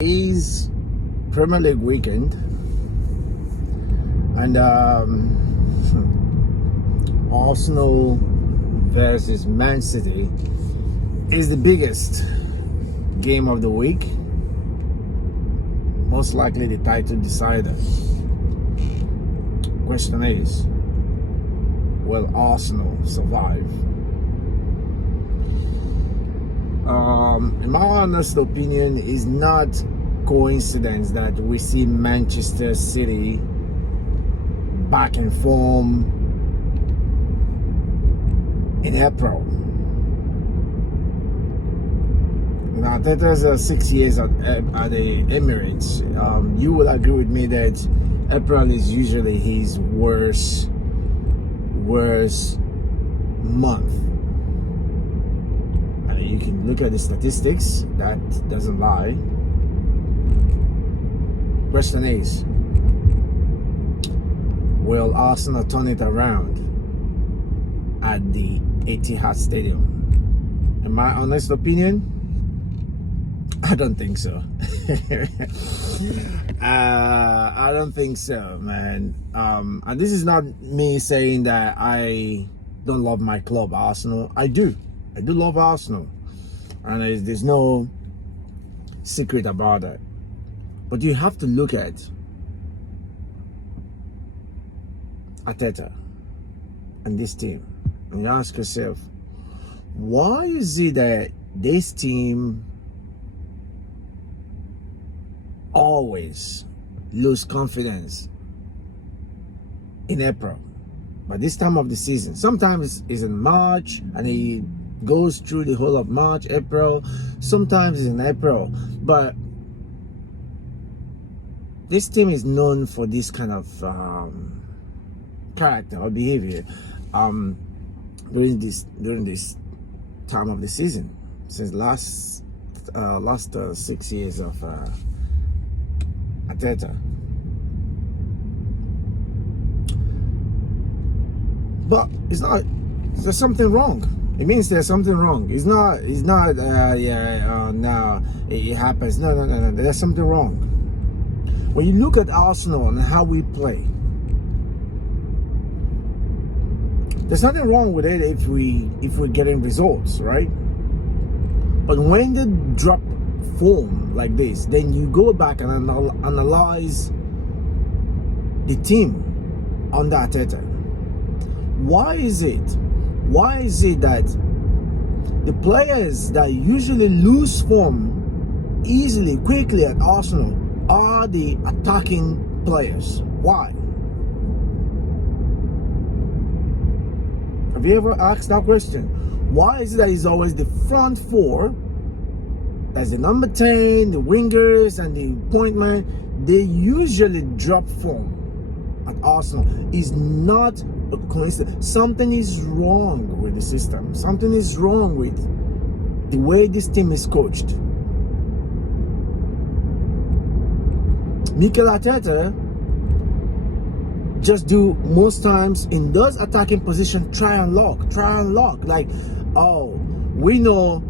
Is Premier League weekend, and Arsenal versus Man City is the biggest game of the week, most likely the title decider. Question is, will Arsenal survive? In my honest opinion, it's not coincidence that we see Manchester City back in form in April. Now, Arteta's 6 years at the Emirates. You will agree with me that April is usually his worst month. You can look at the statistics, that doesn't lie. Question is, will Arsenal turn it around at the Etihad Stadium? In my honest opinion, I don't think so. I don't think so, man. And this is not me saying that I don't love my club, Arsenal. I do love Arsenal, and there's no secret about that. But you have to look at Arteta and this team, and you ask yourself, why is it that this team always lose confidence in April, by this time of the season? Sometimes it's in March, and he goes through the whole of March, April. Sometimes it's in April, but this team is known for this kind of character or behavior during this time of the season, since last 6 years of Arteta. But it's not. There's something wrong. It means there's something wrong. It's not. No, it happens. No. There's something wrong. When you look at Arsenal and how we play, there's nothing wrong with it if we're getting results, right? But when they drop form like this, then you go back and analyze the team under Arteta. Why is it that the players that usually lose form easily, quickly at Arsenal are the attacking players? Why? Have you ever asked that question? Why is it that it's always the front four, that's the number 10, the wingers and the point man, they usually drop form at Arsenal? Is not a coincidence. Something is wrong with the system. Something is wrong with the way this team is coached. Mikel Arteta just do most times in those attacking position, try and lock. Like, we know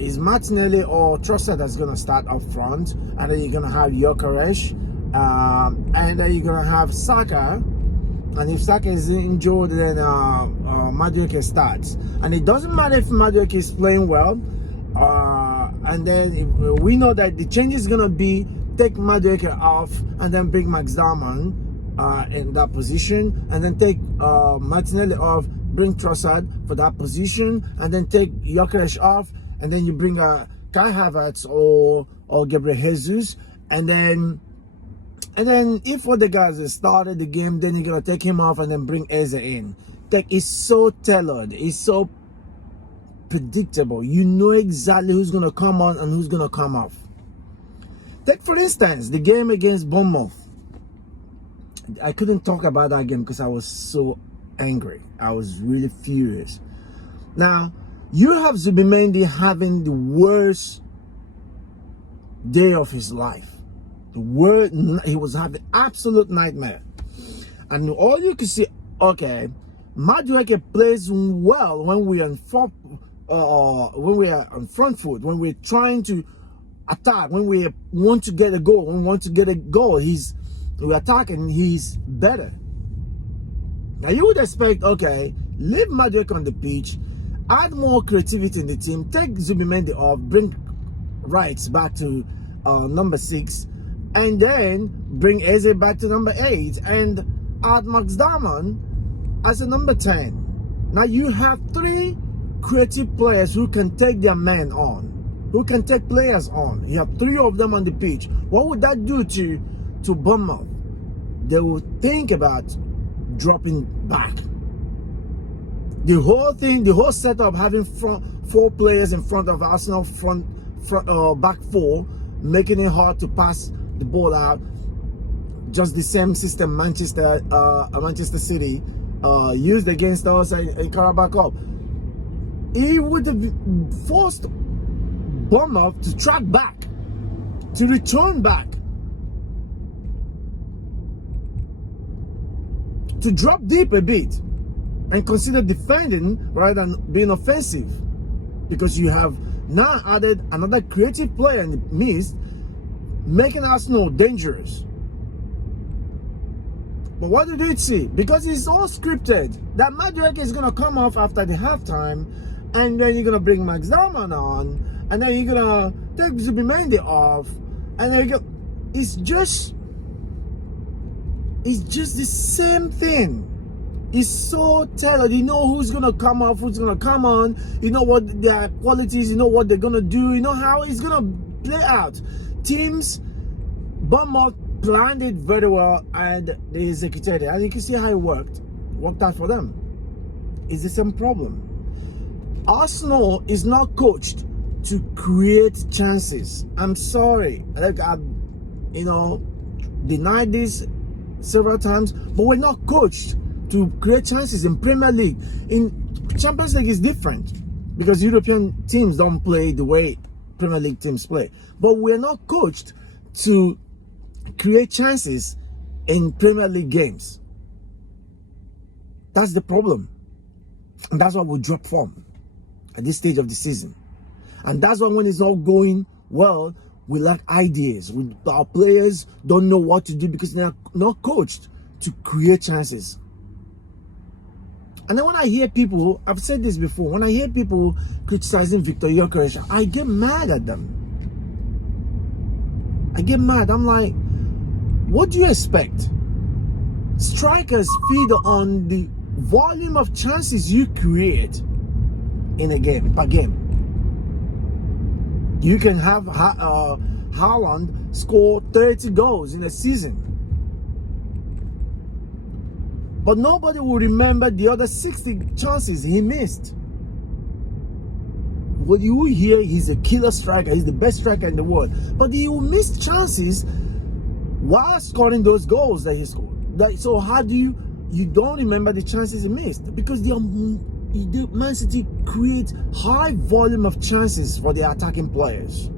is Martinelli or Trossard that's gonna start up front, and then you're gonna have Gyökeres, and then you're gonna have Saka. And if Saka is injured, then Madueke starts. And it doesn't matter if Madueke is playing well. And then we know that the change is going to be take Madueke off and then bring Max Darman in that position. And then take Martinelli off, bring Trossard for that position. And then take Gyökeres off. And then you bring Kai Havertz or Gabriel Jesus. And then if all the guys that started the game, then you're gonna take him off and then bring Eze in. Like, it's so tailored, it's so predictable. You know exactly who's gonna come on and who's gonna come off. Take for instance the game against Bournemouth. I couldn't talk about that game because I was so angry. I was really furious. Now you have Zubimendi having the worst day of his life. He was having absolute nightmare, and all you can see, okay, Madueke plays well when we are on front foot, when we're trying to attack, when we want to get a goal, we attack and he's better. Now you would expect, okay, leave Madueke on the pitch, add more creativity in the team, take Zubimendi off, bring Wright back to number 6, and then bring Eze back to number 8, and add Max Darman as a number 10. Now you have 3 creative players who can take their men on, who can take players on. You have 3 of them on the pitch. What would that do to Bournemouth? They would think about dropping back. The whole thing, the whole setup, having 4 players in front of Arsenal, back 4, making it hard to pass the ball out. Just the same system Manchester City used against us in Carabao Cup. It would have forced Bournemouth to track back, to return back, to drop deep a bit and consider defending rather than being offensive, because you have now added another creative player in the midst, making Arsenal dangerous. But what did we see? Because it's all scripted, that Madueke is going to come off after the halftime, and then you're going to bring Max Darman on, and then you're going to take Zubimendi off, and then it's just the same thing. It's so tailored. You know who's going to come off, who's going to come on. You know what their qualities, you know what they're going to do. You know how it's going to play out. Teams, Bournemouth planned it very well and they executed it. And you can see how it worked out for them. It's the same problem. Arsenal is not coached to create chances. I'm sorry. Like, I've, denied this several times, but we're not coached to create chances in Premier League. In Champions League is different because European teams don't play the way Premier League teams play. But we're not coached to create chances in Premier League games. That's the problem. And that's why we drop form at this stage of the season. And that's why when it's not going well, we lack ideas. Our players don't know what to do because they're not coached to create chances. And then when I hear people, I've said this before, when I hear people criticizing Viktor Gyökeres, I get mad at them. I get mad. I'm like, what do you expect? Strikers feed on the volume of chances you create in a game, per game. You can have Haaland score 30 goals in a season. But nobody will remember the other 60 chances he missed. What you will hear, he's a killer striker, he's the best striker in the world. But he will miss chances while scoring those goals that he scored. So how do you don't remember the chances he missed? Because Man City create high volume of chances for the attacking players.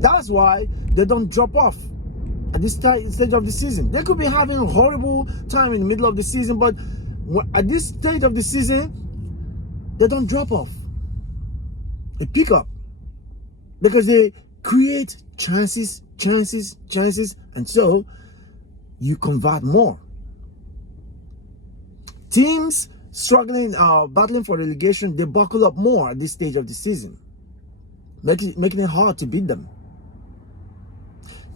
That's why they don't drop off at this stage of the season. They could be having a horrible time in the middle of the season, but at this stage of the season, they don't drop off. They pick up because they create chances, and so you convert more. Teams struggling, battling for relegation, they buckle up more at this stage of the season, making it hard to beat them.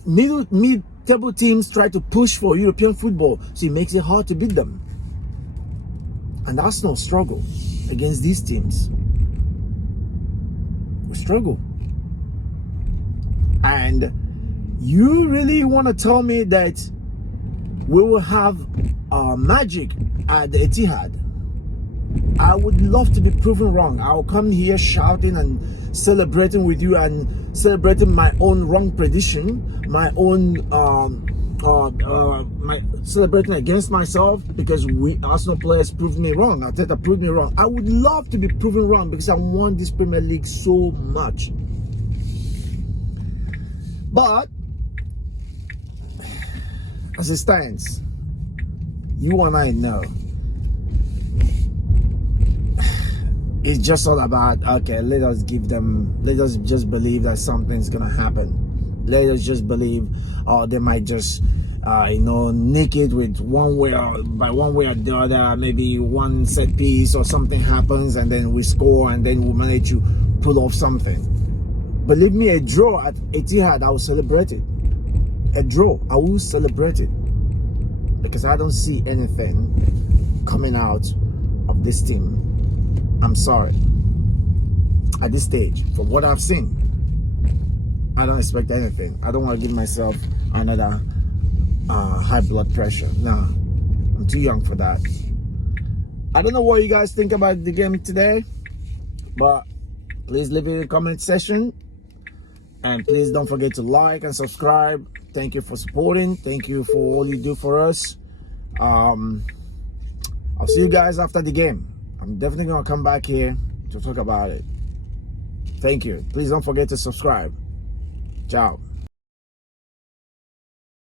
Mid-table teams try to push for European football, so it makes it hard to beat them. And Arsenal struggle against these teams. We struggle. And you really want to tell me that we will have magic at the Etihad? I would love to be proven wrong. I'll come here shouting and celebrating with you and celebrating my own wrong prediction, my own celebrating against myself because Arsenal players proved me wrong. Arteta proved me wrong. I would love to be proven wrong because I want this Premier League so much. But as it stands, you and I know it's just all about, okay, let us just believe that something's gonna happen. Let us just believe, or they might just nick it with one way or the other. Maybe one set piece or something happens and then we score and then we manage to pull off something. Believe me, a draw at Etihad, I will celebrate it. A draw, I will celebrate it, because I don't see anything coming out of this team. I'm sorry. At this stage, from what I've seen, I don't expect anything. I don't want to give myself another high blood pressure. Nah, I'm too young for that. I don't know what you guys think about the game today, but please leave it in the comment section. And please don't forget to like and subscribe. Thank you for supporting. Thank you for all you do for us. I'll see you guys after the game. I'm definitely going to come back here to talk about it. Thank you. Please don't forget to subscribe. Ciao.